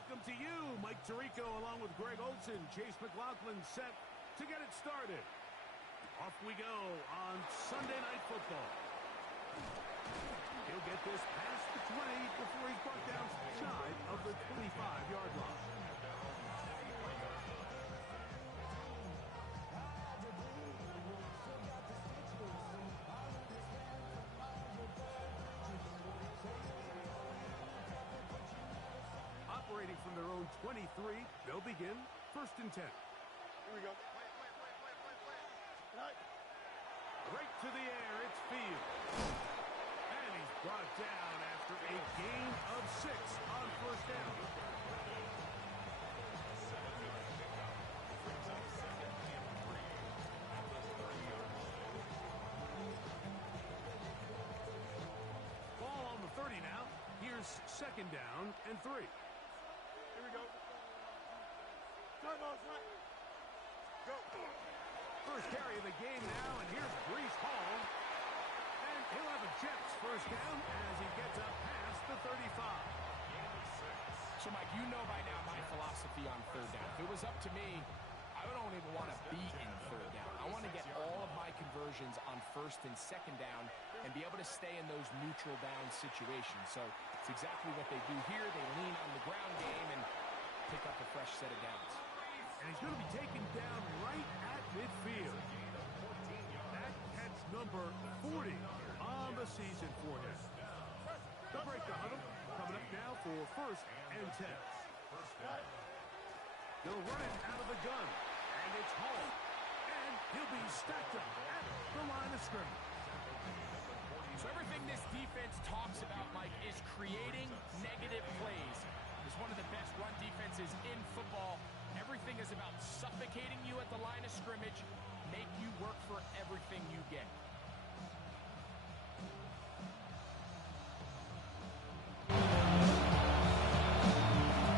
welcome to you, Mike Tirico, along with Greg Olson. Chase McLaughlin set to get it started. Off we go on Sunday Night Football. He'll get this past the 20 before he's brought down shy of the 25-yard line. Operating from their own 23, they'll begin 1st and 10. Here we go. Right to the air, it's Field. And he's brought down after a gain of 6 on 1st down. Ball on the 30 now. Here's 2nd down and 3. Here we go. Go. First carry of the game now, and here's Breece Hall. And he'll have a Jets 1st down as he gets up past the 35. So, Mike, you know by now my philosophy on 3rd down. If it was up to me, I don't even want to be in 3rd down. I want to get all of my conversions on 1st and 2nd down and be able to stay in those neutral down situations. So it's exactly what they do here. They lean on the ground game and pick up a fresh set of downs. And he's going to be taken down right at midfield. That catch number 40 on the season for him. They'll break the huddle. Coming up now for 1st and 10. They'll run it out of the gun. And it's Hall. And he'll be stacked up at the line of scrimmage. So everything this defense talks about, Mike, is creating negative plays. It's one of the best run defenses in football. Everything is about suffocating you at the line of scrimmage, make you work for everything you get.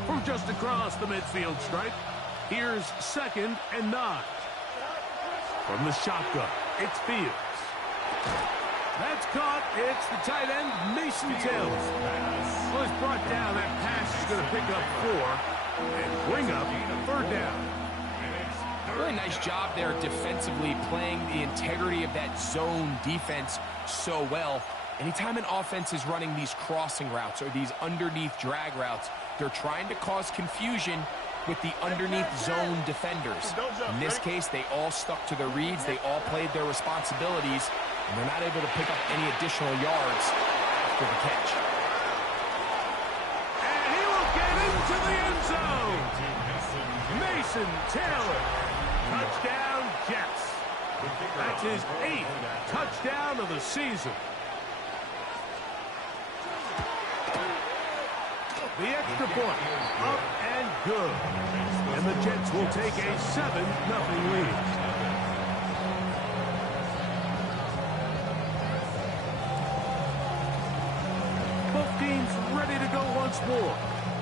From just across the midfield stripe, here's 2nd and 9. From the shotgun, it's Fields. That's caught. It's the tight end, Mason Taylor. Well, it's brought down. That pass is going to pick up 4 and bring up 3rd down. Really nice job there defensively, playing the integrity of that zone defense so well. Anytime an offense is running these crossing routes or these underneath drag routes, they're trying to cause confusion with the underneath zone defenders. In this case, they all stuck to their reads. They all played their responsibilities, and they're not able to pick up any additional yards after the catch. And he will get into the end zone. Mason Taylor. Touchdown, Jets. That's his 8th touchdown of the season. The extra point, up and good. And the Jets will take a 7-0 lead. Both teams ready to go once more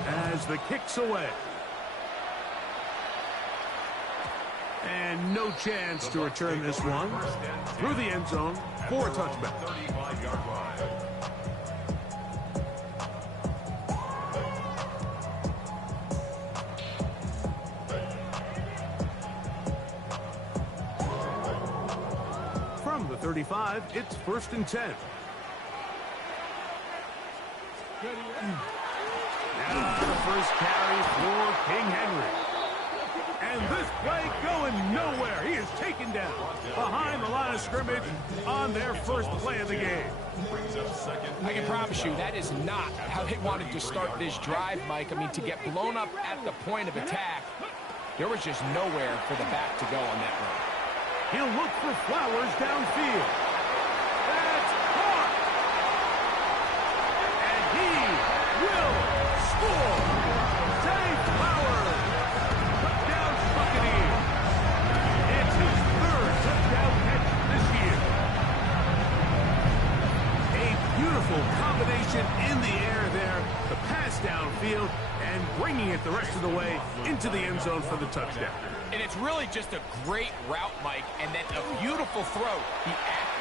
as the kick's away. And no chance to return this one. Through the end zone for a touchback. 35-yard line. From the 35, it's 1st and 10. Now the first carry for King Henry. And this play going nowhere. He is taken down behind the line of scrimmage on their first play of the game. I can promise you that is not how they wanted to start this drive, Mike. I mean, to get blown up at the point of attack, there was just nowhere for the back to go on that run. He'll look for Flowers downfield. That's caught. And he will score. Zay Flowers. Touchdown Buccaneers. It's his 3rd touchdown catch this year. A beautiful combination in the air there. The pass downfield and bringing it the rest of the way into the end zone for the touchdown. And it's really just a great route, Mike, and then a beautiful throw. The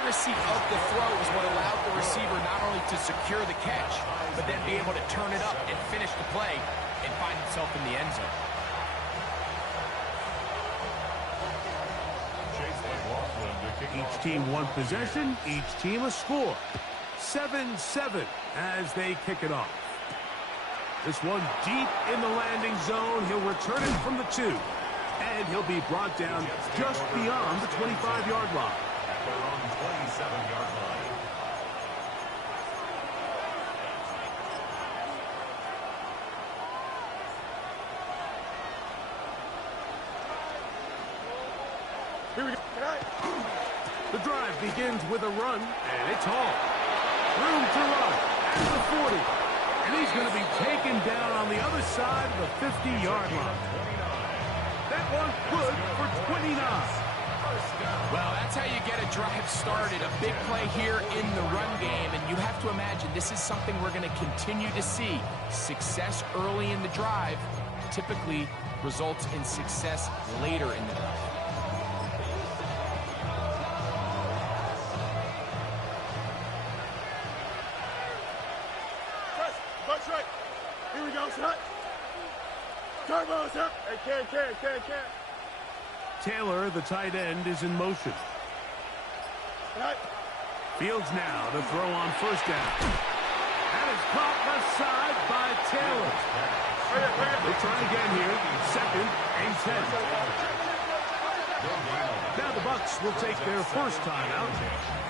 accuracy of the throw is what allowed the receiver not only to secure the catch, but then be able to turn it up and finish the play and find himself in the end zone. Each team one possession, each team a score. 7-7 as they kick it off. This one deep in the landing zone. He'll return it from the 2. And he'll be brought down just beyond the 25-yard line. At their own 27-yard line. Here we go. The drive begins with a run, and it's Hall. Room to run at the 40. And he's going to be taken down on the other side of the 50-yard line. That one good for 29. Well, that's how you get a drive started. A big play here in the run game, and you have to imagine this is something we're going to continue to see. Success early in the drive typically results in success later in the drive. Butt's right. Here we go, son. Turbo's up. Hey, can. Taylor, the tight end, is in motion. Right. Fields now to throw on first down. That is caught left side by Taylor. They try again here. 2nd and 10. Now the Bucs will take their first timeout,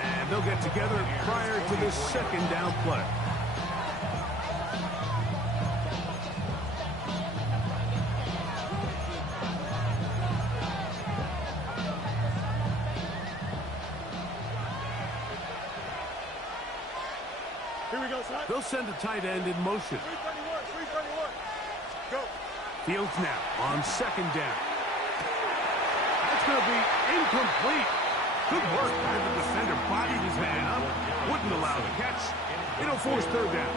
and they'll get together prior to this 2nd down play. Here we go, son. They'll send a tight end in motion. 331. Go. Fields now on 2nd down. That's going to be incomplete. Good work by the defender. Bodied his man up. Wouldn't allow the catch. It'll force 3rd down.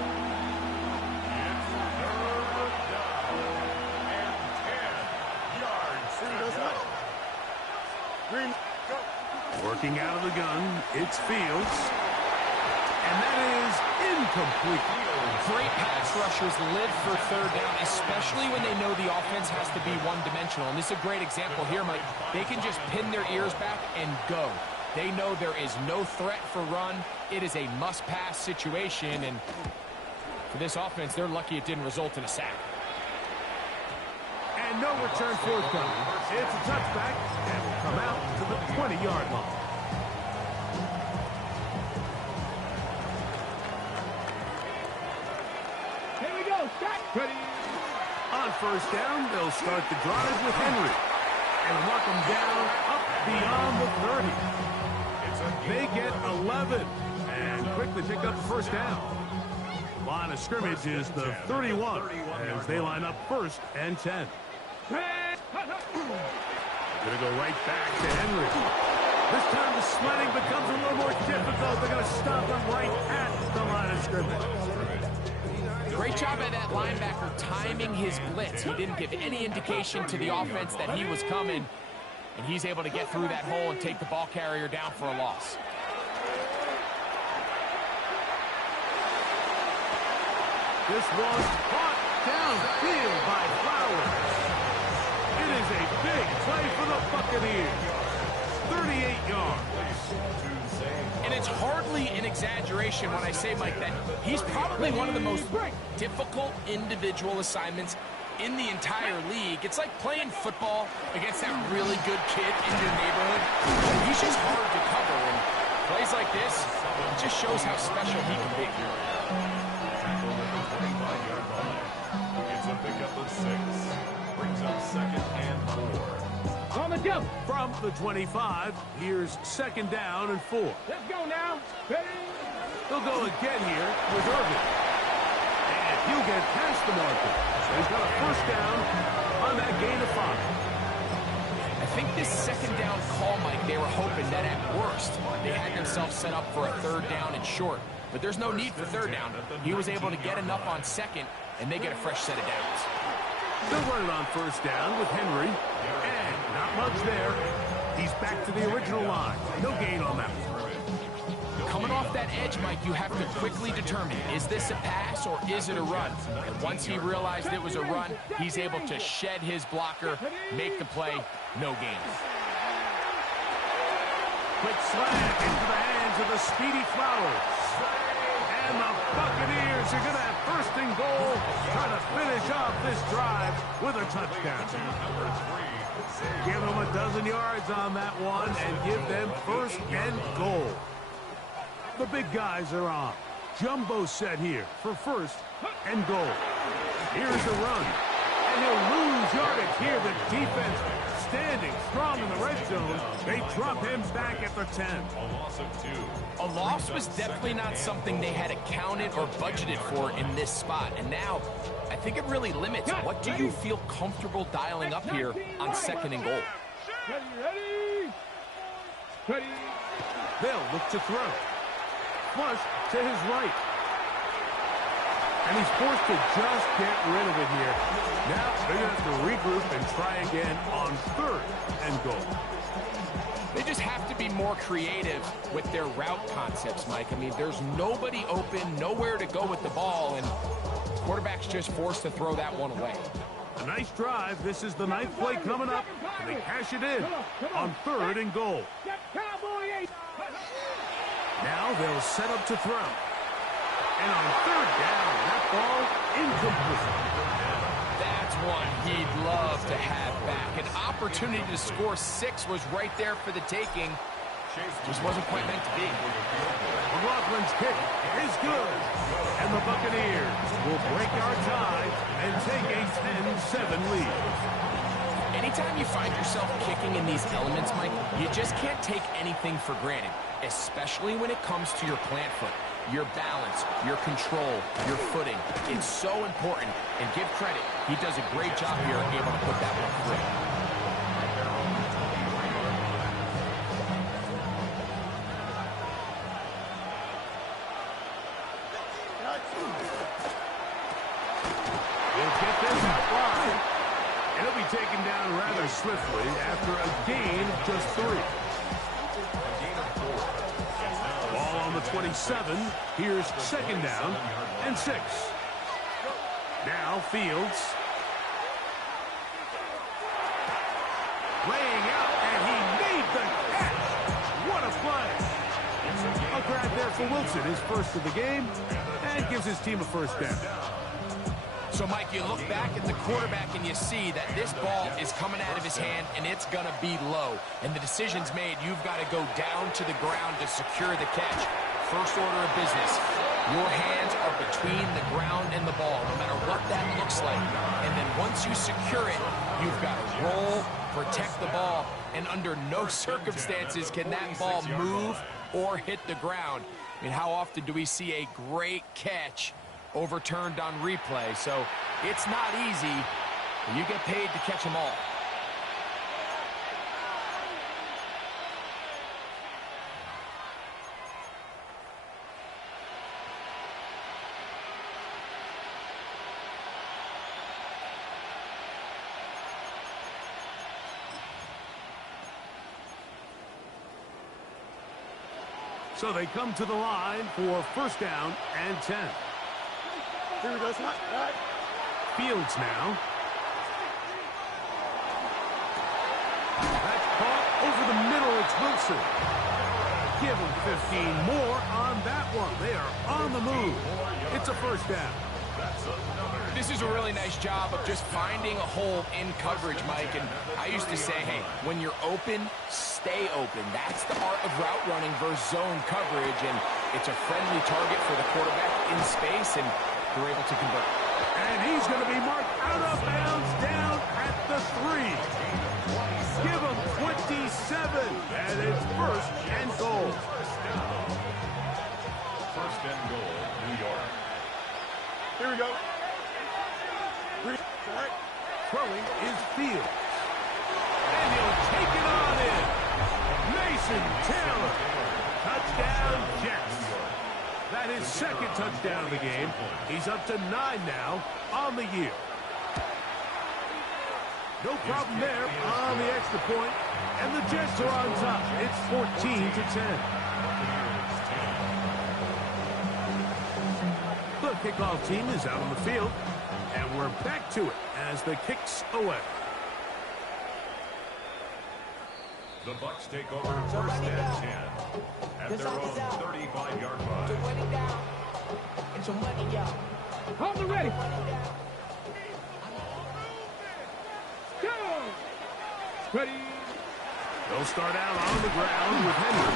Green. Go. Working out of the gun, it's Fields. And that is incomplete. Great pass rushers live for 3rd down, especially when they know the offense has to be one-dimensional. And this is a great example here, Mike. They can just pin their ears back and go. They know there is no threat for run. It is a must-pass situation, and for this offense, they're lucky it didn't result in a sack. And no return forthcoming. It's a touchback, and will come out to the 20-yard line. Ready. On first down, they'll start the drive with Henry and walk him down up beyond the 30. They get 11 and quickly pick up the first down. Line of scrimmage is the 31 as they line up 1st and 10. Gonna go right back to Henry. This time the sledding becomes a little more difficult. They're gonna stop him right at the line of scrimmage. Great job by that linebacker timing his blitz. He didn't give any indication to the offense that he was coming, and he's able to get through that hole and take the ball carrier down for a loss. This was caught downfield by Flowers. It is a big play for the Buccaneers. 38 yards. And it's hardly an exaggeration when I say, Mike, that he's probably one of the most difficult individual assignments in the entire league. It's like playing football against that really good kid in your neighborhood. He's just hard to cover, and plays like this, it just shows how special he can be. It's a pickup of 6. Brings up 2nd and 4. On the jump from the 25. Here's 2nd down and 4. Let's go now. Ready? They'll go again here with Irvin. And he'll get past the marker. So he's got a first down on that gain of 5. I think this 2nd down call, Mike, they were hoping that at worst they had themselves set up for a 3rd down and short. But there's no need for 3rd down. He was able to get enough on 2nd, and they get a fresh set of downs. They'll run it on first down with Henry. And not much there. He's back to the original line. No gain on that one. Coming off that edge, Mike, you have to quickly determine, is this a pass or is it a run? And once he realized it was a run, he's able to shed his blocker, make the play, no gain. Quick slant into the hands of the speedy Flowers. And the Buccaneers are going to have first and goal, trying to finish off this drive with a touchdown. Give them a dozen yards on that one and give them first and goal. The big guys are on. Jumbo set here for first and goal. Here's a run. And he'll lose yardage here. The defense standing strong in the red zone. They drop him back at the 10. A loss of 2. A loss was definitely not something they had accounted or budgeted for in this spot. And now, I think it really limits what do you feel comfortable dialing up here on second and goal. Ready. They'll look to throw. Flush to his right. And he's forced to just get rid of it here. Now they're going to have to regroup and try again on third and goal. They just have to be more creative with their route concepts, Mike. I mean, there's nobody open, nowhere to go with the ball, and quarterback's just forced to throw that one away. A nice drive. This is the ninth play coming up, and they cash it in on third and goal. Now they'll set up to throw. And on third down, that ball incomplete. That's one he'd love to have back. An opportunity to score 6 was right there for the taking. Just wasn't quite meant to be. McLaughlin's kick is good. And the Buccaneers will break our tie and take a 10-7 lead. Anytime you find yourself kicking in these elements, Mike, you just can't take anything for granted, especially when it comes to your plant foot. Your balance, your control, your footing. It's so important. And give credit, he does a great job here able to put that one through. He'll get this out wide. And he'll be taken down rather swiftly after a gain of just 3. Ball on the 27. Here's second down and 6. Now Fields. Laying out, and he made the catch. What a play. A grab there for Wilson, his first of the game, and gives his team a first down. So, Mike, you look back at the quarterback and you see that this ball is coming out of his hand and it's going to be low. And the decision's made. You've got to go down to the ground to secure the catch. First order of business. Your hands are between the ground and the ball, no matter what that looks like. And then once you secure it, you've got to roll, protect the ball, and under no circumstances can that ball move or hit the ground. I mean, how often do we see a great catch overturned on replay? So it's not easy, but you get paid to catch them all. So they come to the line for first down and 10. Here we go, Scott. All right. Fields now. That's caught over the middle. It's Wilson. Give them 15 more on that one. They are on the move. It's a first down. This is a really nice job of just finding a hole in coverage, Mike. And I used to say, hey, when you're open, stay open. That's the art of route running versus zone coverage. And it's a friendly target for the quarterback in space, and they're able to convert. And he's going to be marked out of bounds down at the 3. Give him 27. And it's first and goal. First and goal, New York. Here we go. Throwing is Fields. And he'll take it on in. Mason Taylor. Touchdown, Jets. That is second touchdown of the game. He's up to 9 now on the year. No problem there on the extra point. And the Jets are on top. It's 14-10. kickoff team is out on the field, and we're back to it as the kick's away. The Bucs take over first and 10 at their own 35-yard line. To win it down. It's a money, y'all. Hold it ready. Go. Ready. They'll start out on the ground with Henry.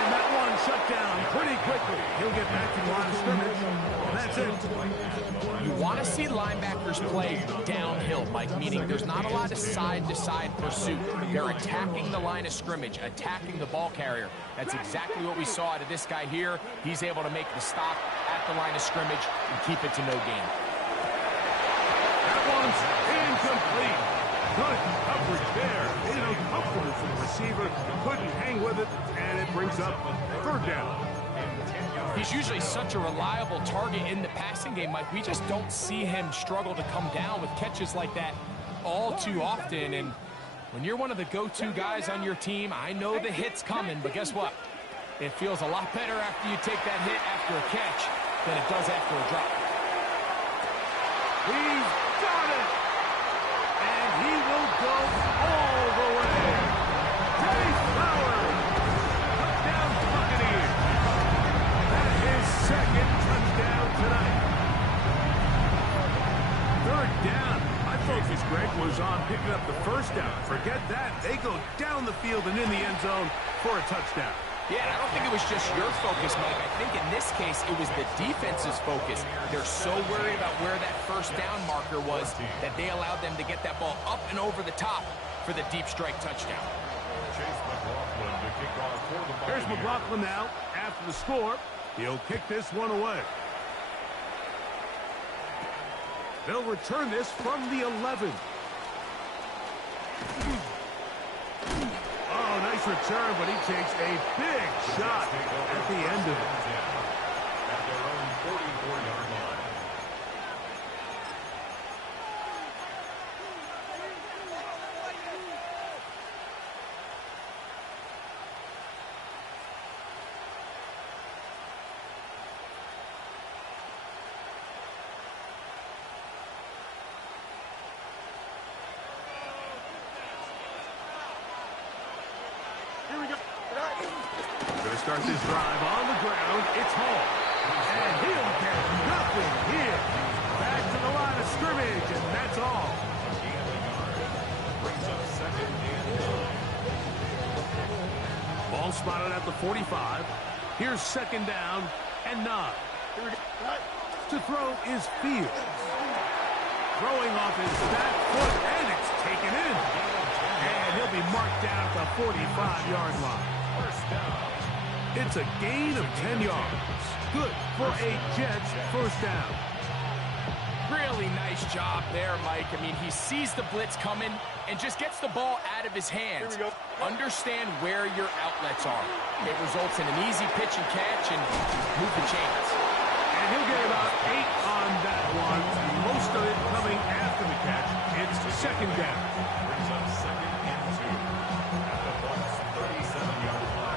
And that one shut down pretty quickly. He'll get back to the line of scrimmage, and that's it. You want to see linebackers play downhill, Mike, meaning there's not a lot of side-to-side pursuit. They're attacking the line of scrimmage, attacking the ball carrier. That's exactly what we saw out of this guy here. He's able to make the stop at the line of scrimmage and keep it to no gain. That one's incomplete. Good coverage there. Made it uncomfortable for the receiver. Couldn't hang with it, and it brings up third down. He's usually such a reliable target in the passing game, Mike. We just don't see him struggle to come down with catches like that all too often. And when you're one of the go-to guys on your team, I know the hit's coming, but guess what? It feels a lot better after you take that hit after a catch than it does after a drop. He's got it! And he will go all the way. Teddy Flowers, touchdown Buccaneers. That is second touchdown tonight. Third down. My focus, Greg, was on picking up the first down. Forget that. They go down the field and in the end zone for a touchdown. Yeah, I don't think it was just your focus, Mike. I think in this case, it was the defense's focus. They're so worried about where that first down marker was that they allowed them to get that ball up and over the top for the deep strike touchdown. Here's McLaughlin now after the score. He'll kick this one away. They'll return this from the 11. Oh, nice return, but he takes a big shot at the end of it. At their own 44-yard line. Going to start this drive on the ground. It's Hall. And he'll get nothing here. Back to the line of scrimmage, and that's all. Brings up second and 9. Ball spotted at the 45. Here's second down and 9. To throw is Fields. Throwing off his back foot, and it's taken in. And he'll be marked down at the 45-yard line. First down. It's a gain of 10 yards. Good for a Jets first down. Really nice job there, Mike. I mean, he sees the blitz coming and just gets the ball out of his hands. Understand where your outlets are. It results in an easy pitch and catch and move the chains. And he'll get about 8 on that one. Most of it coming after the catch. It's second down. Brings up second and 2. At the Bucs' 37-yard line.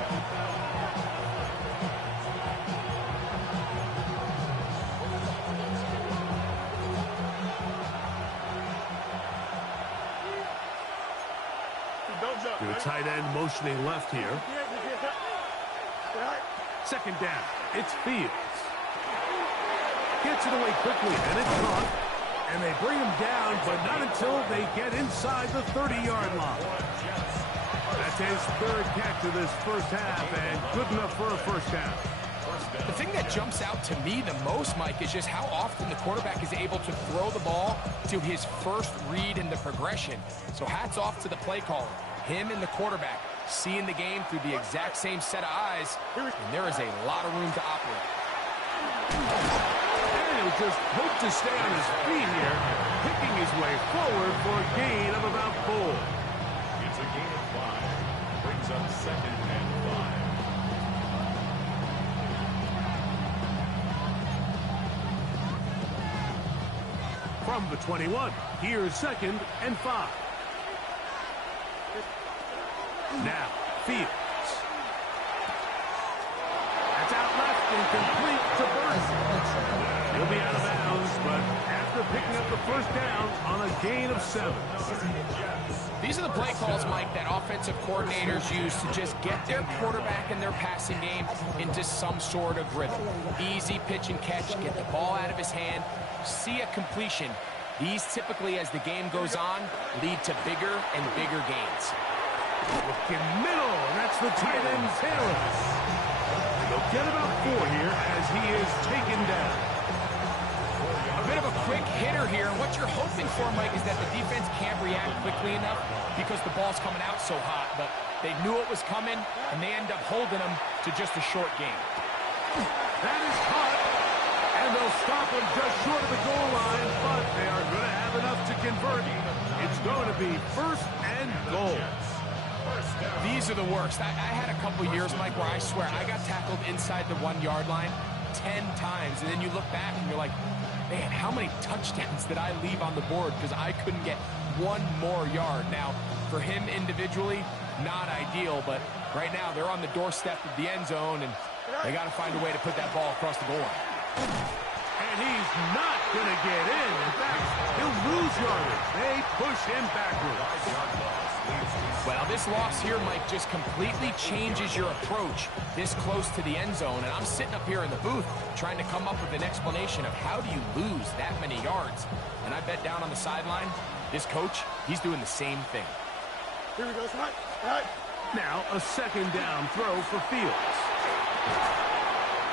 To the tight end motioning left here. Second down. It's Fields. Gets it away quickly, and it's caught. And they bring him down, but not until they get inside the 30-yard line. That's his third catch of this first half, and good enough for a first down. The thing that jumps out to me the most, Mike, is just how often the quarterback is able to throw the ball to his first read in the progression. So hats off to the play caller. Him and the quarterback seeing the game through the exact same set of eyes, and there is a lot of room to operate. And he'll just hope to stay on his feet here, picking his way forward for a gain of about 4. It's a gain of 5. Brings up second and 5. From the 21, here's second and 5. Now, Fields. That's out left and complete to Burns. first down on a gain of 7. These are the play calls, Mike, that offensive coordinators use to just get their quarterback and their passing game into some sort of rhythm. Easy pitch and catch, get the ball out of his hand, see a completion. These typically, as the game goes on, lead to bigger and bigger gains. Looking middle, and that's the tight end, Taylor. They'll get about 4 here as he is taken down. A bit of a quick hitter here. What you're hoping for, Mike, is that the defense can't react quickly enough because the ball's coming out so hot. But they knew it was coming, and they end up holding them to just a short game. That is caught, and they'll stop him just short of the goal line, but they are going to have enough to convert. It's going to be first and goal. These are the worst. I had a couple years, Mike, where I swear I got tackled inside the 1-yard line 10 times, and then you look back and you're like, man, how many touchdowns did I leave on the board because I couldn't get one more yard? Now, for him individually, not ideal, but right now they're on the doorstep of the end zone, and they got to find a way to put that ball across the goal line. And he's not going to get in. In fact, he'll lose yardage. They push him backwards. Well, this loss here, Mike, just completely changes your approach this close to the end zone. And I'm sitting up here in the booth trying to come up with an explanation of how do you lose that many yards. And I bet down on the sideline, this coach, he's doing the same thing. Here we go, Scott. Right. Now a second down throw for Fields.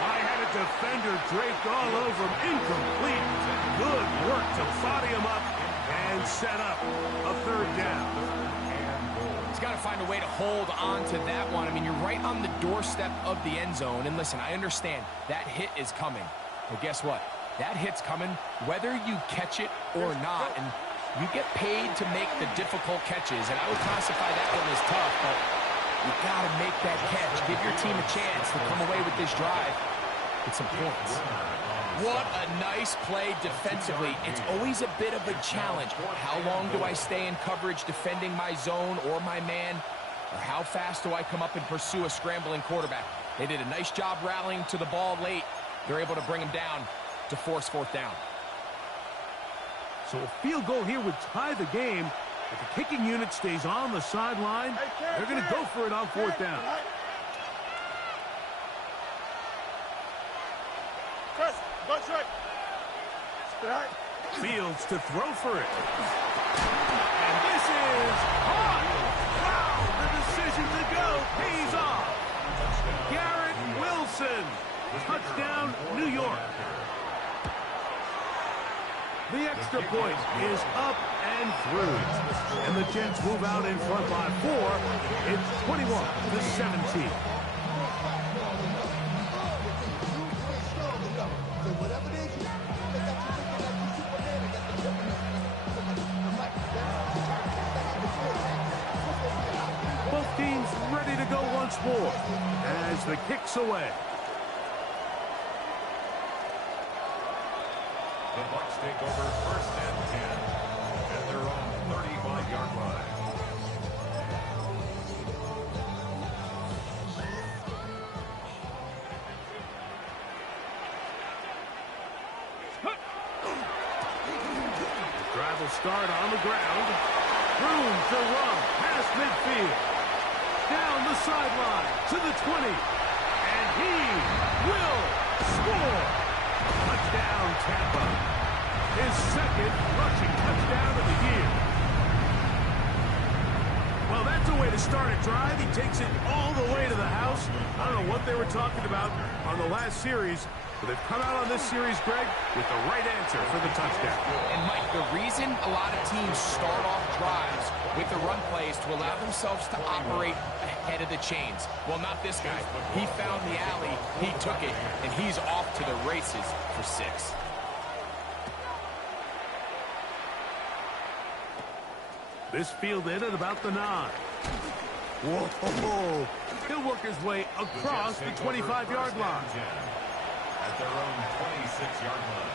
I had a defender draped all over him. Incomplete. Good work to body him up and set up a third down. He's got to find a way to hold on to that one. I mean, you're right on the doorstep of the end zone. And listen, I understand that hit is coming. But guess what? That hit's coming whether you catch it or not. And you get paid to make the difficult catches. And I would classify that one as tough, but you got to make that catch. Give your team a chance to come away with this drive with some points. What a nice play defensively. It's always a bit of a challenge. How long do I stay in coverage defending my zone or my man? Or how fast do I come up and pursue a scrambling quarterback? They did a nice job rallying to the ball late. They're able to bring him down to force fourth down. So a field goal here would tie the game. If the kicking unit stays on the sideline, they're going to go for it on fourth down. Bunch right. Right. Fields to throw for it. And this is caught. Wow, the decision to go pays off. Garrett Wilson. Touchdown, New York. The extra point is up and through. And the Jets move out in front by 4. It's 21-17. Both teams ready to go once more as the kick's away. The Bucs take over first and 10 at their own 35-yard line. The drive will start on the ground. Room to run past midfield. Down the sideline to the 20. And he will score. Touchdown, Tampa. His second rushing touchdown of the year. Well, that's a way to start a drive. He takes it all the way to the house. I don't know what they were talking about on the last series, but they've come out on this series, Greg, with the right answer for the touchdown. And, Mike, the reason a lot of teams start off drives with the run plays to allow themselves to operate ahead of the chains. Well, not this guy. He found the alley, he took it, and he's off to the races for 6. This fielded at about the 9. Whoa! He'll work his way across the 25-yard line. At their own 26-yard line.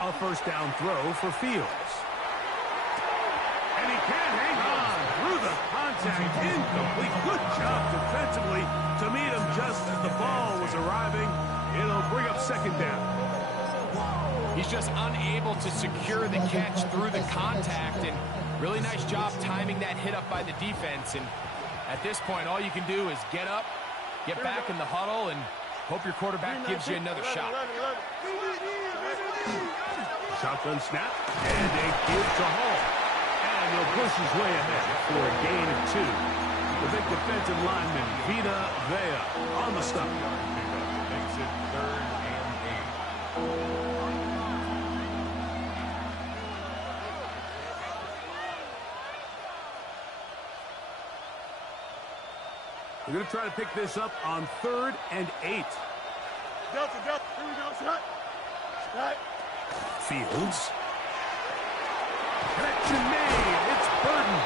A first down throw for Fields. And he can't hang on. the contact incomplete. Good job defensively to meet him just as the ball was arriving. It'll bring up second down. He's just unable to secure the catch through the contact, and really nice job timing that hit up by the defense. And at this point, all you can do is get up, get back in the huddle, and hope your quarterback gives you another shot. Shotgun snap, and a give to Hall. And he'll push his way ahead for a gain of 2. The big defensive lineman, Vita Vea, on the stop. Makes it 3rd and 8. We're going to try to pick this up on 3rd and 8. Delta, here we go, shot. Shot. Fields. Connection made. It's Burton.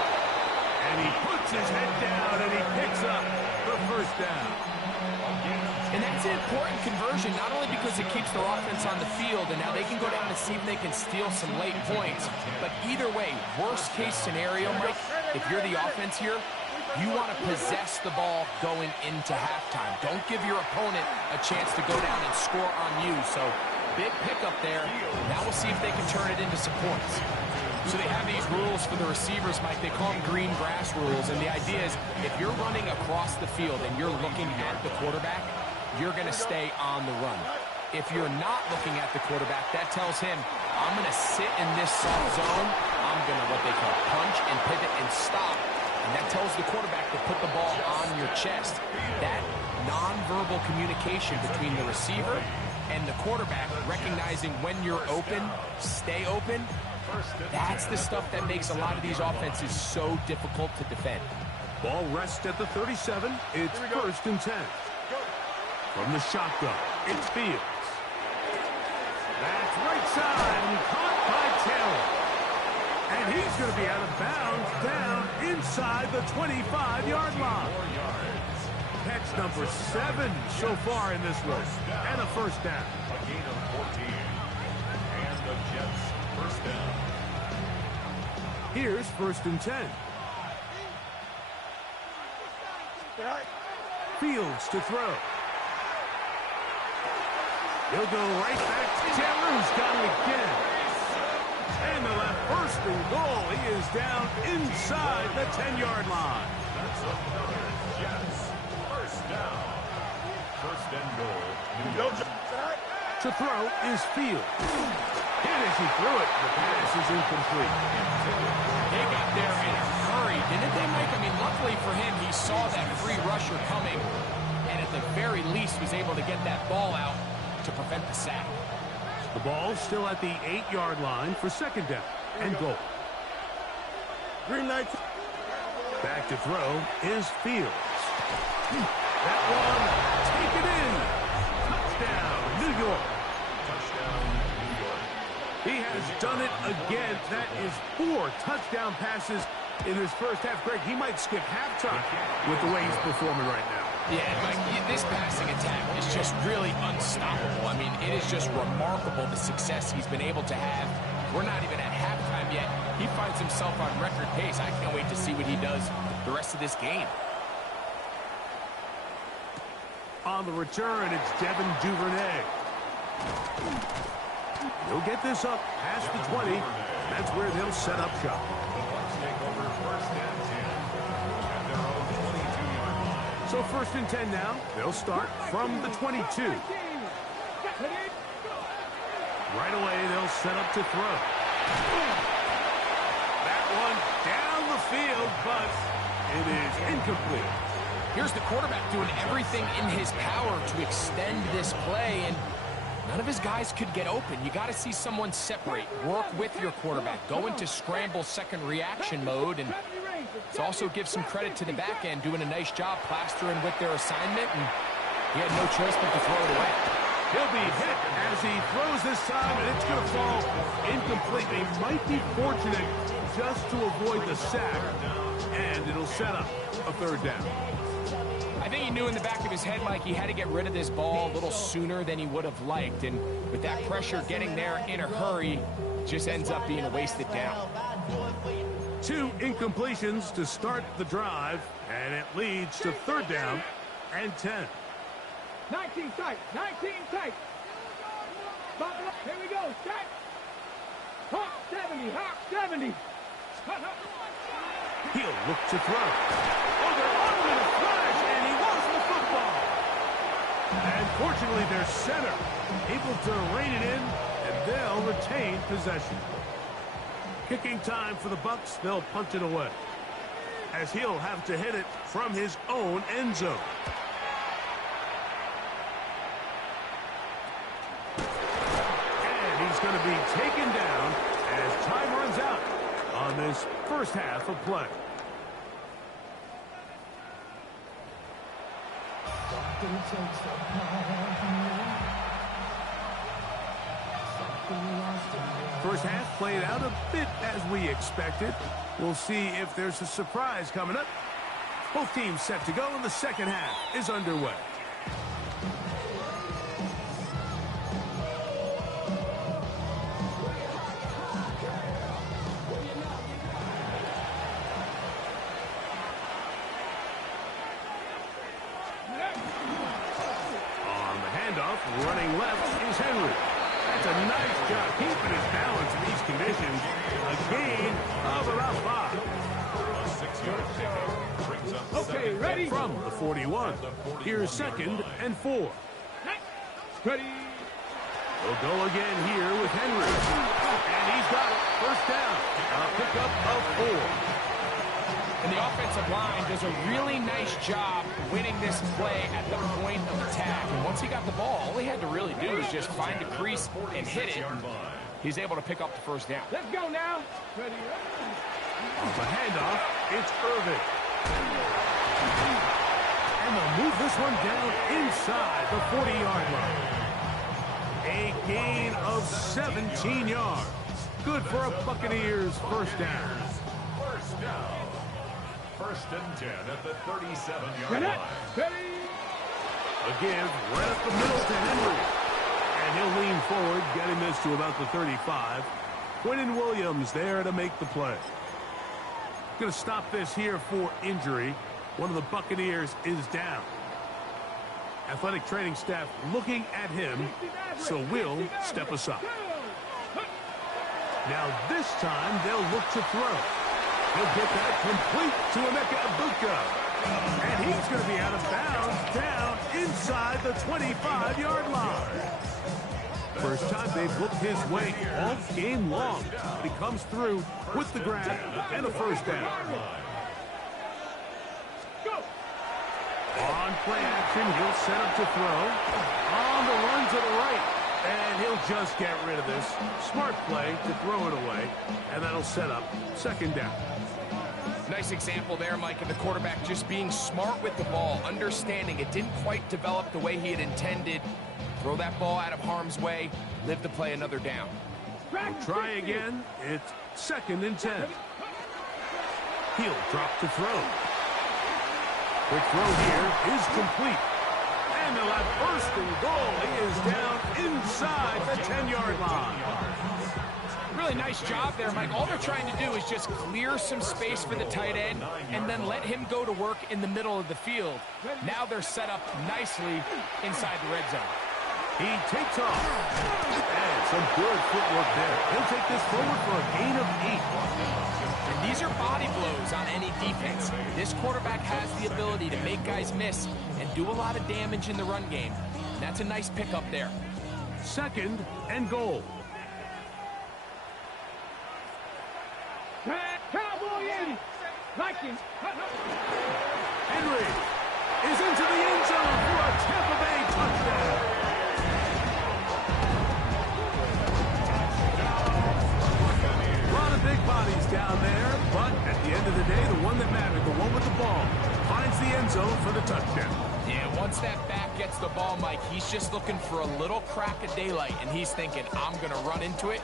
And he puts his head down and he picks up the first down. And that's an important conversion, not only because it keeps their offense on the field, and now they can go down and see if they can steal some late points. But either way, worst case scenario, Mike, if you're the offense here, you want to possess the ball going into halftime. Don't give your opponent a chance to go down and score on you. So big pickup there. Now we'll see if they can turn it into some points. So they have these rules for the receivers, Mike. They call them green grass rules. And the idea is if you're running across the field and you're looking at the quarterback, you're going to stay on the run. If you're not looking at the quarterback, that tells him, I'm going to sit in this soft zone. I'm going to what they call punch and pivot and stop. And that tells the quarterback to put the ball on your chest. That nonverbal communication between the receiver and the quarterback, recognizing when you're open, stay open, that's the stuff that makes a lot of these offenses so difficult to defend. Ball rests at the 37. It's 1st and 10. From the shotgun, it's Fields. That's right side and caught by Taylor. And he's going to be out of bounds down inside the 25-yard line. Catch number 7 so far in this one. And a first down. A gain of 14. And the Jets first down. Here's 1st and 10. Fields to throw. He'll go right back to Taylor, who's got it again. And the left 1st and goal. He is down inside the 10-yard line. That's another Jets first down. 1st and goal. New York. To throw is Fields. And as he threw it, the pass is incomplete. They got there in a hurry, didn't they, Mike? I mean, luckily for him, he saw that free rusher coming, and at the very least was able to get that ball out to prevent the sack. The ball still at the 8-yard line for 2nd down and goal. Green light. Back to throw is Fields. That one taken in. Touchdown, New York. Touchdown, New York. He has done it again. That is 4 touchdown passes in his first half. Greg, he might skip halftime with the way he's performing right now. Yeah, Mike, this passing attack is just really unstoppable. I mean, it is just remarkable the success he's been able to have. We're not even at halftime yet. He finds himself on record pace. I can't wait to see what he does the rest of this game. On the return, it's Devin Duvernay. He'll get this up past the 20. That's where they'll set up shop. The Bucs take over 1st and 10 at their own 22-yard line. So 1st and 10 now. They'll start from the 22. Right away, they'll set up to throw. That one down the field, but it is incomplete. Here's the quarterback doing everything in his power to extend this play, and none of his guys could get open. You got to see someone separate, work with your quarterback, go into scramble second reaction mode, and let's also give some credit to the back end doing a nice job plastering with their assignment, and he had no choice but to throw it away. He'll be hit as he throws this time, and it's going to fall incomplete. They might be fortunate just to avoid the sack, and it'll set up a 3rd down. I think he knew in the back of his head, Mike, he had to get rid of this ball a little sooner than he would have liked, and with that pressure getting there in a hurry, just ends up being a wasted down. 2 incompletions to start the drive, and it leads to 3rd down and 10. 19 tight. 19 tight. Here we go. Set. Hawk 70. Hawk 70. He'll look to throw. Oh, they're on with a flash, and he lost the football. And fortunately, their center able to rein it in, and they'll retain possession. Kicking time for the Bucks. They'll punt it away, as he'll have to hit it from his own end zone. And he's going to be taken down as time runs out on this first half of play. First half played out a bit as we expected. We'll see if there's a surprise coming up. Both teams set to go, and the second half is underway. Running left is Henry. That's a nice job keeping his balance in these conditions. A gain of about 5. Okay, ready? From the 41. Here's 2nd and 4. Ready. We'll go again here with Henry. And he's got it. 1st down. A pickup of 4. And the offensive line does a really nice job winning this play at the point of attack. And once he got the ball, all he had to really do is just find the crease and hit it. He's able to pick up the 1st down. Let's go now. Ready. On the handoff, it's Irvin. And they'll move this one down inside the 40-yard line. A gain of 17 yards. Good for a Buccaneers 1st down. 1st down. 1st and 10 at the 37-yard line. Ready. Again, right up the middle to Henry. And he'll lean forward, getting this to about the 35. Quinnen Williams there to make the play. Going to stop this here for injury. One of the Buccaneers is down. Athletic training staff looking at him, so will step aside. Now this time they'll look to throw. He'll get that complete to Emeka Egbuka. And he's going to be out of bounds down inside the 25-yard line. First time they've looked his way all game long. But he comes through with the grab and a 1st down. On play action, he'll set up to throw. On the run to the right. And he'll just get rid of this. Smart play to throw it away. And that'll set up 2nd down. Nice example there, Mike, of the quarterback just being smart with the ball, understanding it didn't quite develop the way he had intended. Throw that ball out of harm's way, live to play another down. We'll try again. It's 2nd and 10. He'll drop to throw. Quick throw here is complete. And they'll have 1st and goal. He is down inside the 10-yard line. Really nice job there, Mike. All they're trying to do is just clear some space for the tight end and then let him go to work in the middle of the field. Now they're set up nicely inside the red zone. He takes off. And some good footwork there. He'll take this forward for a gain of 8. And these are body blows on any defense. This quarterback has the ability to make guys miss and do a lot of damage in the run game. And that's a nice pickup there. 2nd and goal. Cowboy in. Vikings. Henry is into the end zone for a Tampa Bay touchdown. A lot of big bodies down there, but at the end of the day, the one that mattered, the one with the ball, finds the end zone for the touchdown. Yeah, once that back gets the ball, Mike, he's just looking for a little crack of daylight, and he's thinking, I'm going to run into it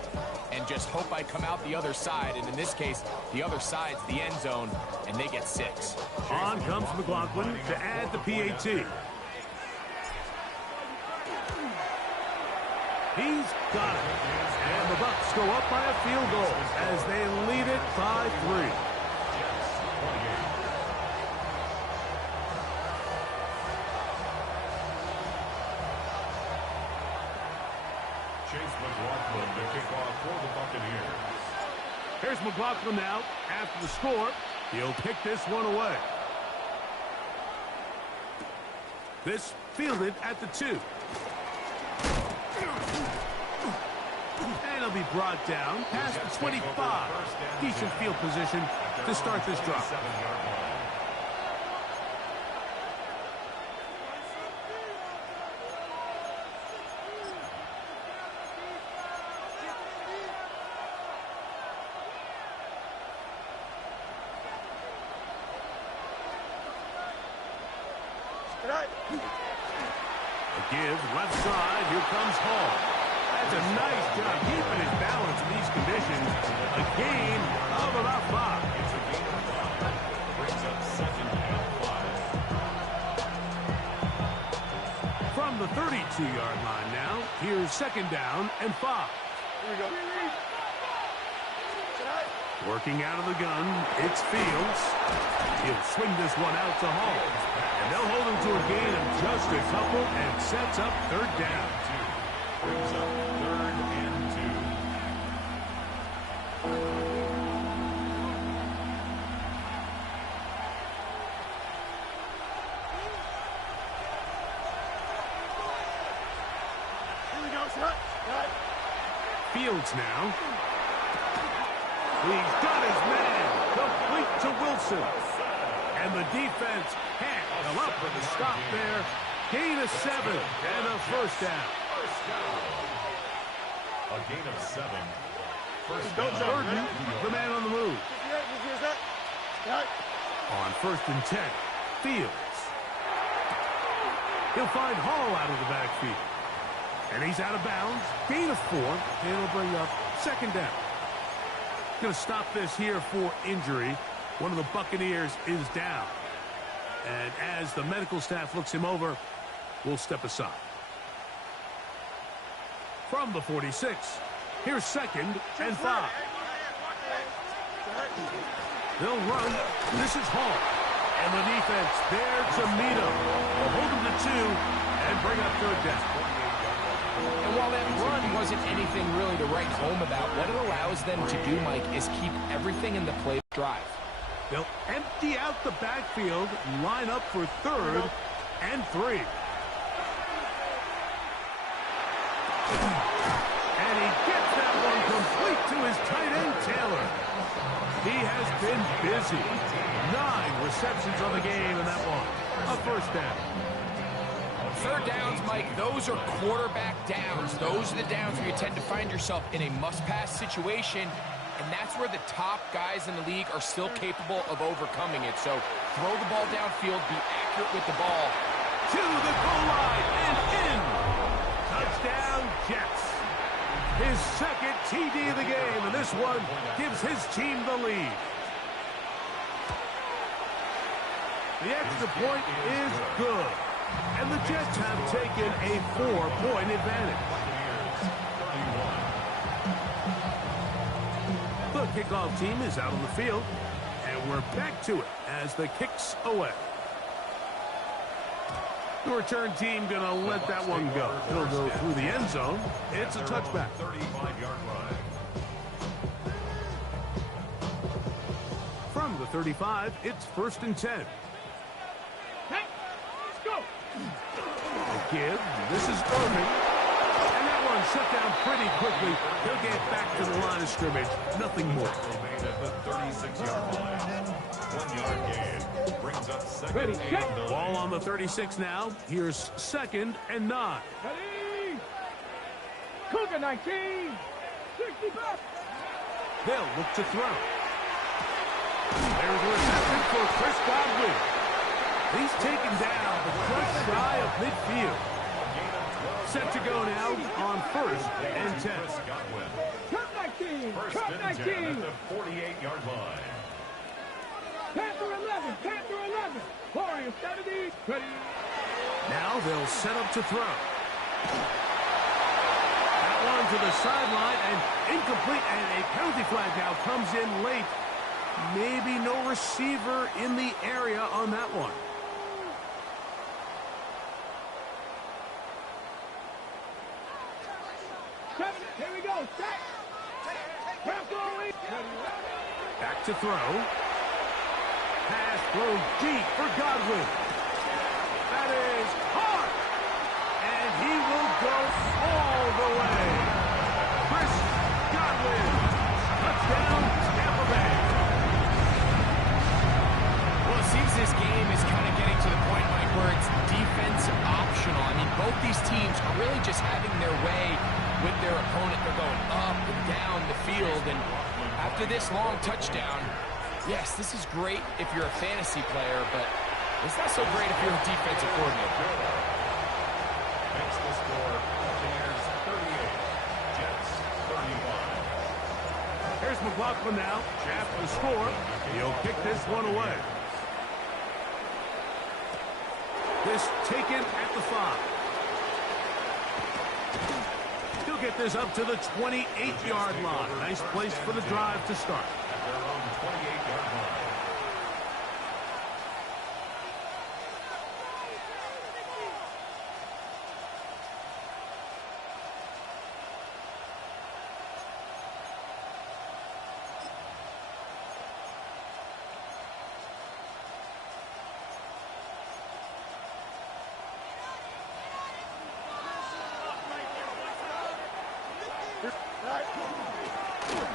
and just hope I come out the other side. And in this case, the other side's the end zone, and they get 6. On comes McLaughlin to add the PAT. He's got it. And the Bucs go up by a field goal as they lead it by 3. McLaughlin to kick off for the Buccaneers. Here's McLaughlin now. After the score, he'll kick this one away. This fielded at the 2. And he'll be brought down past the 25. Decent field position to start this drive. Give left side. Here comes Hall. That's a nice job keeping his balance in these conditions. A gain of about 5. It's a gain of 5. Brings up 2nd and 5. From the 32-yard line now, here's 2nd down and 5. Here we go. Working out of the gun, it's Fields. He'll swing this one out to Hall. And they'll hold him to a gain of just a couple and sets up 3rd down. Brings up 3rd and 2. Here we go, shot. Fields now. He's got his man. Complete to Wilson. And the defense can't come up with a stop there. Gain of 7 and a 1st down. A gain of 7. First Don't down. Burden, the man on the move. Cut. On 1st and 10, Fields. He'll find Hall out of the backfield. And he's out of bounds. Gain of 4. And it'll bring up 2nd down. Going to stop this here for injury. One of the Buccaneers is down. And as the medical staff looks him over, we'll step aside. From the 46, here's 2nd and 5. They'll run. This is Hall. And the defense there to meet him. They'll hold him to 2 and bring up 3rd down. And while that run wasn't anything really to write home about, what it allows them to do, Mike, is keep everything in the play drive. They'll empty out the backfield, line up for 3rd and 3. And he gets that one complete to his tight end, Taylor. He has been busy. 9 receptions on the game in that one. A 1st down. 3rd downs, Mike, those are quarterback downs. Those are the downs where you tend to find yourself in a must-pass situation, and that's where the top guys in the league are still capable of overcoming it. So throw the ball downfield, be accurate with the ball. To the goal line and in. Touchdown, Jets. His 2nd TD of the game, and this one gives his team the lead. The extra point is good. And the Jets have taken a 4-point advantage. The kickoff team is out on the field, and we're back to it as the kick's away. The return team going to let that one go. It'll go through the end zone. It's a touchback. 35-yard line. From the 35, it's 1st and 10. Hey, let's go. The kid, this is Irving. And that one shut down pretty quickly. He'll get back to the line of scrimmage. Nothing more. Remain at the 36-yard line. 1-yard gain. Brings up 2nd Ready, and set. 9. Ball on the 36 now. Here's 2nd and 9. Ready. Cougar 19. 65. They'll look to throw. There's a reception for Chris Godwin. He's taken down, but just shy of midfield. Set to go now on 1st and 10. Chris Godwin. Cup 19. First Cup and 10 19. at the 48-yard line. Panther 11. Panther 11. Warrior 70. Ready. Now they'll set up to throw. That one to the sideline and incomplete, and a penalty flag now comes in late. Maybe no receiver in the area on that one. Seven. Here we Back to throw. Pass thrown deep for Godwin. That is caught. And he will go all the way. Chris Godwin. Touchdown, Tampa Bay. Well, it seems this game is kind of getting to the point, Mike, where it's defense optional. I mean, both these teams are really just having their way with their opponent. They're going up and down the field, and after this long touchdown, yes, this is great if you're a fantasy player, but it's not so great if you're a defensive coordinator. Makes the score Bears 38, Jets 31. Here's McLaughlin now. After the score, he'll kick this one away. This taken at the 5. He'll get this up to the 28-yard line. Nice place for the drive to start. At their own 28-yard line.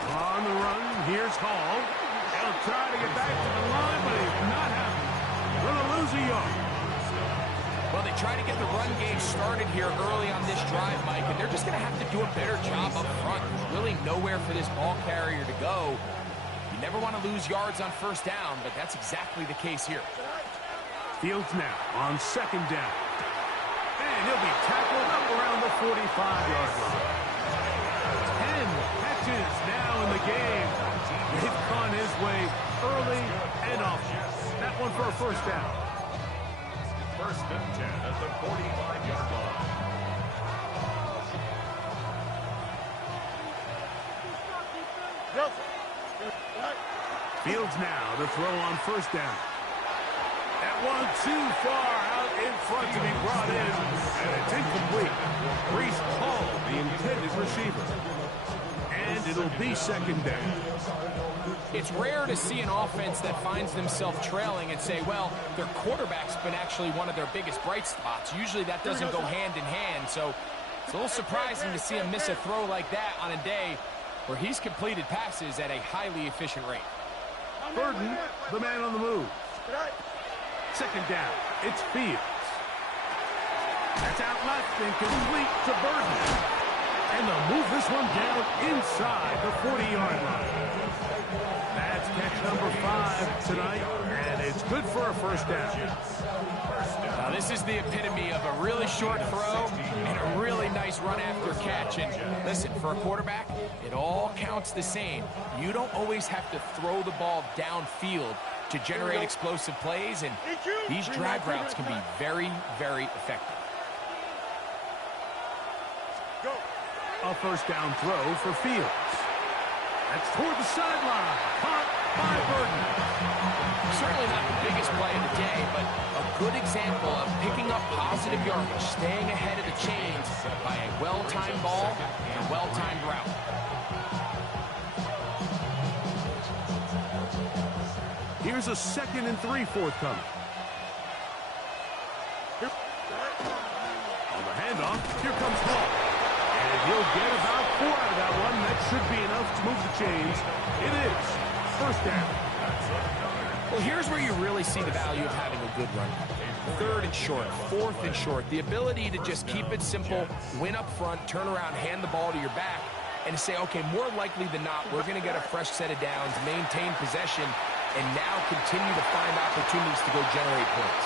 On the run, here's Hall. He'll try to get back to the line, but he's not happy. Going to lose a yard. Well, they try to get the run game started here early on this drive, Mike, and they're just going to have to do a better job up front. There's really nowhere for this ball carrier to go. You never want to lose yards on first down, but that's exactly the case here. Fields now on second down. And he'll be tackled up around the 45-yard line. 10 catches now in the game. They've gone his way early and often. That one for a first down. First and 10 at the 45-yard line. Fields now to throw on first down. That one too far out in front to be brought in, and it's incomplete. Brees Hall, the intended receiver. And it'll be second down. It's rare to see an offense that finds themselves trailing and say, well, their quarterback's been actually one of their biggest bright spots. Usually that doesn't go hand in hand, so it's a little surprising to see him miss a throw like that on a day where he's completed passes at a highly efficient rate. Burden, the man on the move. Second down, it's Fields. That's out left and complete to Burden. And they'll move this one down inside the 40-yard line. That's catch number 5 tonight, and it's good for a first down. Now, this is the epitome of a really short throw and a really nice run after catch. And listen, for a quarterback, it all counts the same. You don't always have to throw the ball downfield to generate explosive plays, and these drag routes can be very, very effective. A first down throw for Fields. That's toward the sideline. Caught by Burden. Certainly not the biggest play of the day, but a good example of picking up positive yardage, staying ahead of the chains by a well-timed ball and a well-timed route. Here's a 2nd and 3 forthcoming. On the handoff, here comes Hall. And he'll get about 4 out of that one. That should be enough to move the chains. It is first down. Well, here's where you really see the value of having a good run. 3rd and short, 4th and short. The ability to just keep it simple, win up front, turn around, hand the ball to your back, and to say, okay, more likely than not, we're going to get a fresh set of downs, maintain possession, and now continue to find opportunities to go generate points.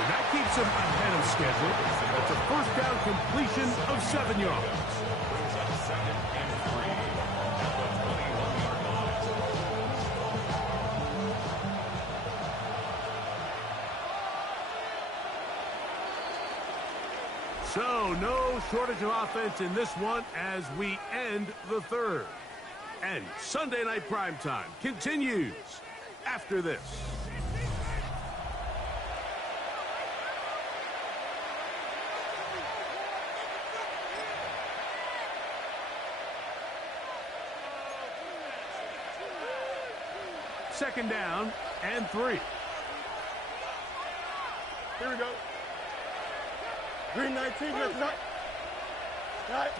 And that keeps him ahead of schedule. That's a first down completion of 7 yards. So, no shortage of offense in this one as we end the 3rd. And Sunday Night Primetime continues after this. second down and 3. Here we go. Green 19, let's not. Right.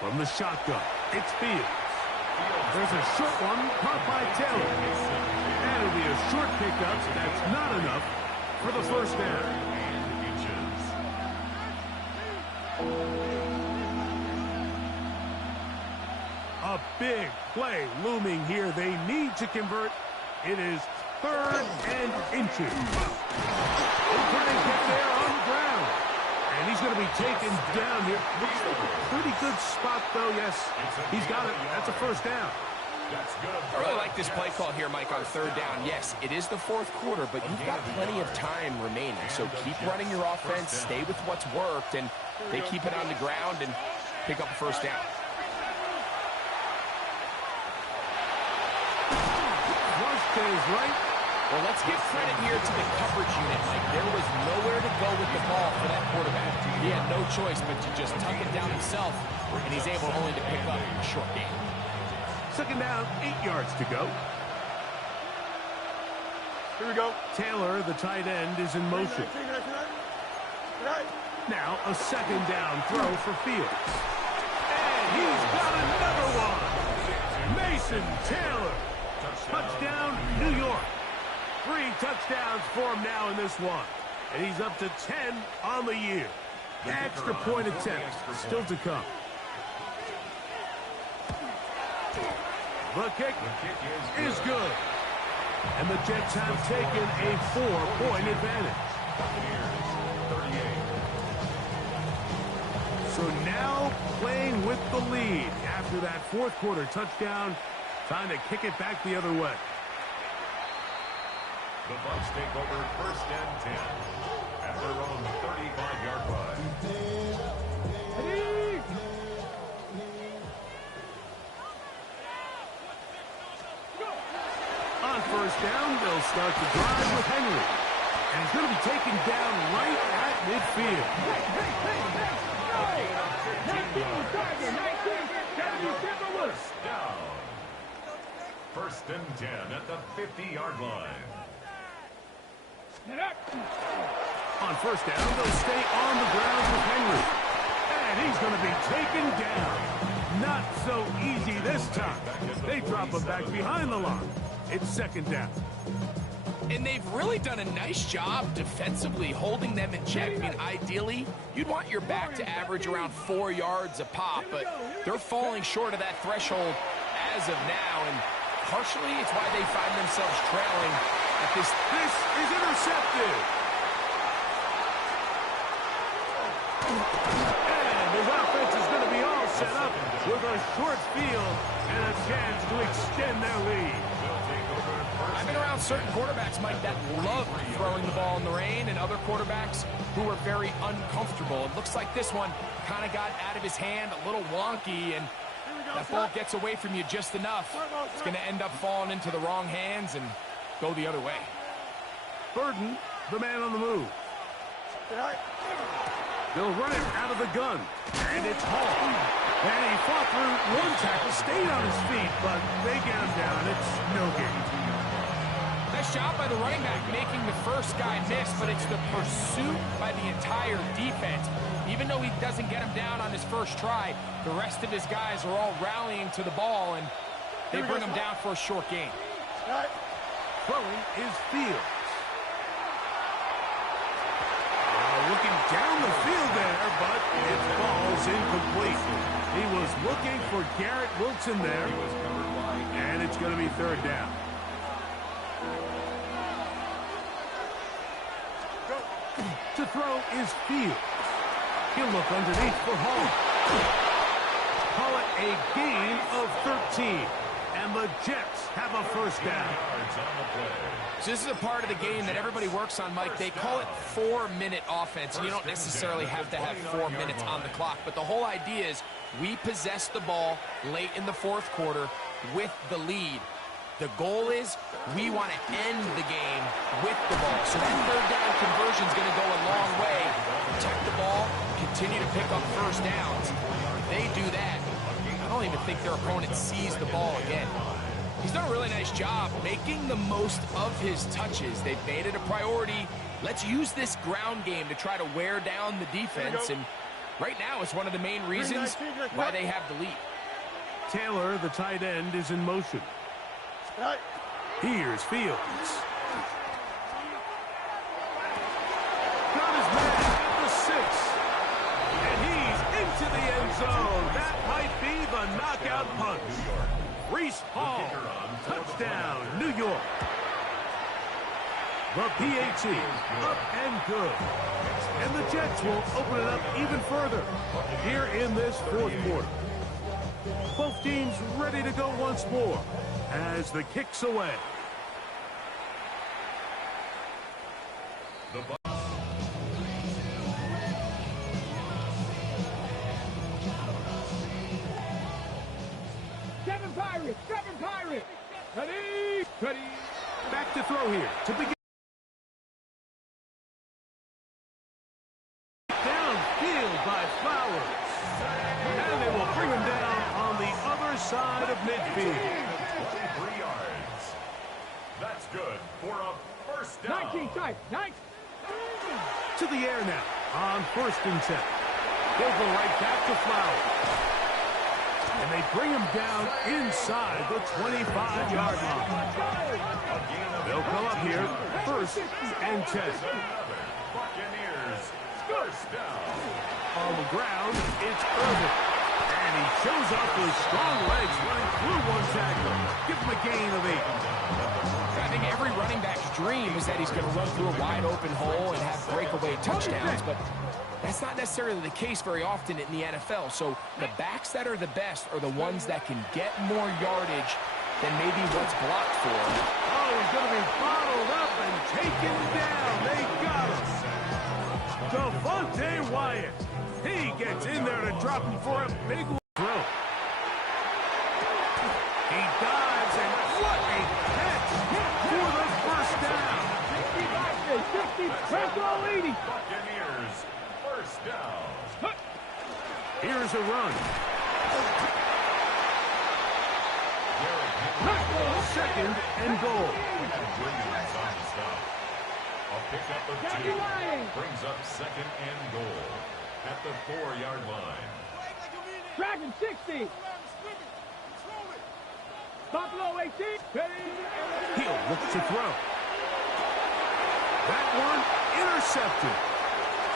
From the shotgun, it's Fields. There's a short one caught by Taylor. And it'll be a short pickup. That's not enough for the first down. A big play looming here. They need to convert. It is 3rd and inches. They're trying to get there on the ground. And he's going to be taken down here. Looks like a pretty good spot, though. Yes, he's got it. That's a first down. I really like this play call here, Mike, on 3rd down. Yes, it is the 4th quarter, but you've got plenty of time remaining. So keep running your offense, stay with what's worked, and they keep it on the ground and pick up a first down. Is right. Well, let's give credit here to the coverage unit, Mike. There was nowhere to go with the ball for that quarterback. He had no choice but to just tuck it down himself, and he's able only to pick up a short gain. Second down, 8 yards to go. Here we go. Taylor, the tight end, is in motion. Right. Now a second down throw for Fields. And he's got another one. Mason Taylor. Touchdown, New York. 3 touchdowns for him now in this one. And he's up to 10 on the year. Extra point attempt still to come. The kick is good. And the Jets have taken a 4-point advantage. So now playing with the lead after that 4th quarter touchdown. Time to kick it back the other way. The Bucs take over 1st and 10 at their own 35-yard line. On 1st down, they'll start the drive with Henry. And he's going to be taken down right at midfield. Down. 1st and 10 at the 50-yard line. On 1st down, they'll stay on the ground with Henry. And he's going to be taken down. Not so easy this time. They drop him back behind the line. It's 2nd down. And they've really done a nice job defensively holding them in check. I mean, ideally, you'd want your back to average around 4 yards a pop, but they're falling short of that threshold as of now, and partially it's why they find themselves trailing at this. This is intercepted. And his offense is going to be all set up with a short field and a chance to extend their lead. I've been around certain quarterbacks, Mike, that love throwing the ball in the rain, and other quarterbacks who are very uncomfortable. It looks like this one kind of got out of his hand, a little wonky, and that ball gets away from you just enough. It's going to end up falling into the wrong hands and go the other way. Burden, the man on the move. They'll run it out of the gun, and it's Hall. And he fought through one tackle, stayed on his feet, but they get him down. It's no gain. Nice job by the running back making the first guy miss, but it's the pursuit by the entire defense. Even though he doesn't get him down on his first try, the rest of his guys are all rallying to the ball, and they bring him down for a short gain. Throwing is Fields. Looking down the field there, but it falls incomplete. He was looking for Garrett Wilson there, and it's going to be 3rd down. To throw is Fields. He'll look underneath for Hall. Call it a gain of 13, and the Jets have a first down. So this is a part of the game that everybody works on, Mike. They call it 4-minute offense. You don't necessarily have to have 4 minutes on the clock, but the whole idea is we possess the ball late in the 4th quarter with the lead. The goal is we want to end the game with the ball. So that 3rd down conversion is going to go a long way. Protect the ball, continue to pick up first downs. If they do that, I don't even think their opponent sees the ball again. He's done a really nice job making the most of his touches. They've made it a priority. Let's use this ground game to try to wear down the defense. And right now, it's one of the main reasons why they have the lead. Taylor, the tight end, is in motion. Here's Fields. Got his man at the 6. And he's into the end zone. That might be the knockout punch. Reese Hall, touchdown, New York. The PAT, up and good. And the Jets will open it up even further here in this fourth quarter. Both teams ready to go once more as the kick's away. Seven Pirates. Ready. Back to throw here to begin. Downfield by Flowers. And they will bring him down on the other side of midfield. 23 yards. That's good for a first down. 19 tight. 19. To the air now on 1st and 10. They'll go right back to Flowers. And they bring him down inside the 25-yard line. They'll come up here 1st and 10. Buccaneers, first down. On the ground, it's Irvin. And he shows up with strong legs running through one tackle. Give him a gain of 8. I think every running back's dream is that he's going to run through a wide open hole and have breakaway touchdowns, but that's not necessarily the case very often in the NFL. So the backs that are the best are the ones that can get more yardage than maybe what's blocked for. Oh, he's going to be bottled up and taken down. They got him. Devontae Wyatt. He gets in there to drop him for a big throw. He dives, and what a catch for the first down. 60, Central leading. Buccaneers, first down. Here's a run. Second and goal. Williams on the stop. A pickup of 2 brings up second and goal at the 4-yard line. Dragon 60. Buffalo 18. He'll look to throw. That one intercepted.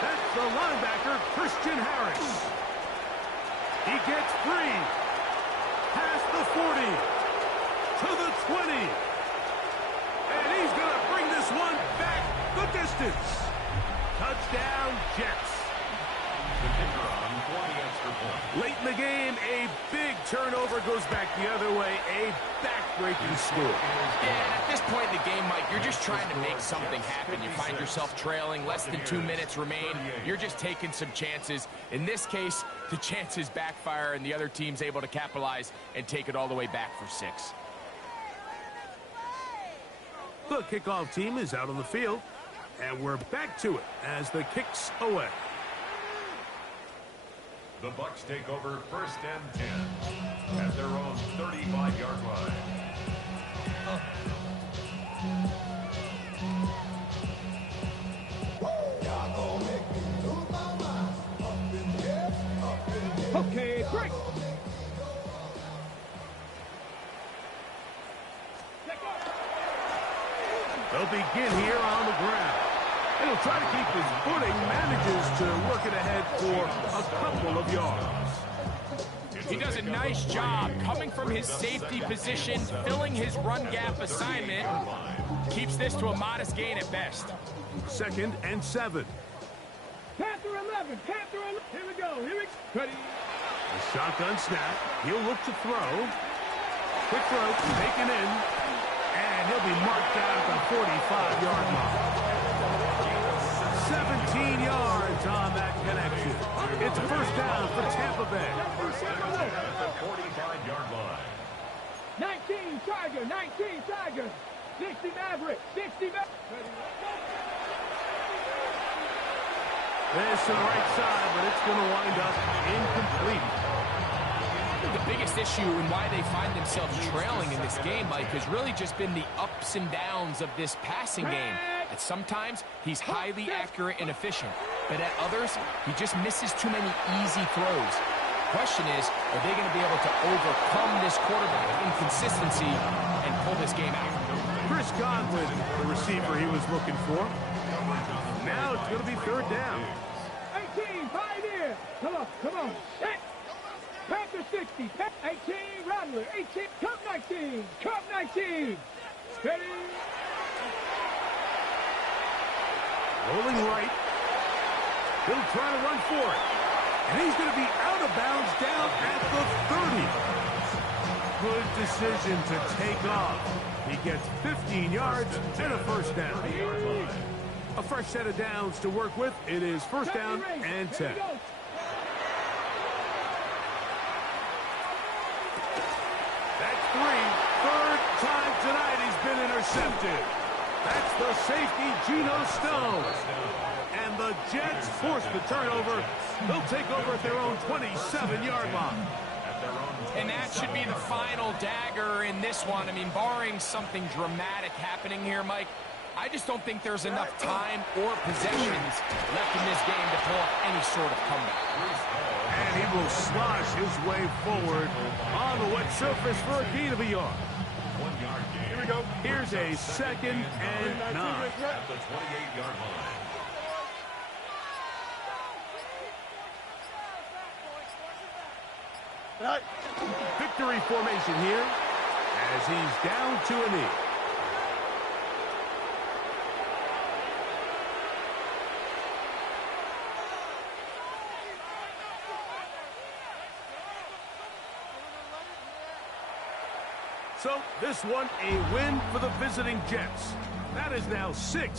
That's the linebacker, Christian Harris. He gets free. Past the 40. To the 20. And he's going to bring this one back the distance. Touchdown, Jets. The kicker on for the extra point. Late in the game, a big turnover goes back the other way. A back-breaking score. And at this point in the game, Mike, you're just trying to make something happen. You find yourself trailing, less than 2 minutes remain. You're just taking some chances. In this case, the chances backfire, and the other team's able to capitalize and take it all the way back for 6. The kickoff team is out on the field, and we're back to it as the kick's away. The Bucs take over 1st and 10 at their own 35-yard line. Okay, break. They'll begin here on the ground. And he'll try to keep his footing, manages to work it ahead for a couple of yards. He does a nice job coming from his safety position, filling his run gap assignment. Keeps this to a modest gain at best. 2nd and 7. Panther 11. Panther 11. Here we go. Ready. The shotgun snap. He'll look to throw. Quick throw, taken in. And he'll be marked down at the 45-yard line. 17 yards on that connection. It's a first down for Tampa Bay. At the 45-yard line. 19 Tiger. 19 Tiger. 60 Maverick. 60 Maverick. This to the right side, but it's going to wind up incomplete. The biggest issue and why they find themselves trailing in this game, Mike, has really just been the ups and downs of this passing game. At sometimes, he's highly accurate and efficient, but at others, he just misses too many easy throws. Question is, are they going to be able to overcome this quarterback inconsistency and pull this game out? Chris Godwin, the receiver he was looking for. Now it's going to be third down. 18, pioneer. Come on. Panther 60, 18, Rattler, 18, Cup 19. Steady. Rolling right. He'll try to run for it. And he's going to be out of bounds down at the 30. Good decision to take off. He gets 15 yards and a first down. A fresh set of downs to work with. It is first down and 10. That's 3. Third time tonight he's been intercepted. That's the safety, Geno Stone. And the Jets force the turnover. They'll take over at their own 27-yard line. And that should be the final dagger in this one. I mean, barring something dramatic happening here, Mike, I just don't think there's enough time or possessions left in this game to pull off any sort of comeback. And he will slosh his way forward on the wet surface for a gain of a yard. 1 yard gain. Here we go. Here's a second and 9. At the 28-yard line. Victory formation here as he's down to a knee. So this one a win for the visiting Jets. That is now 6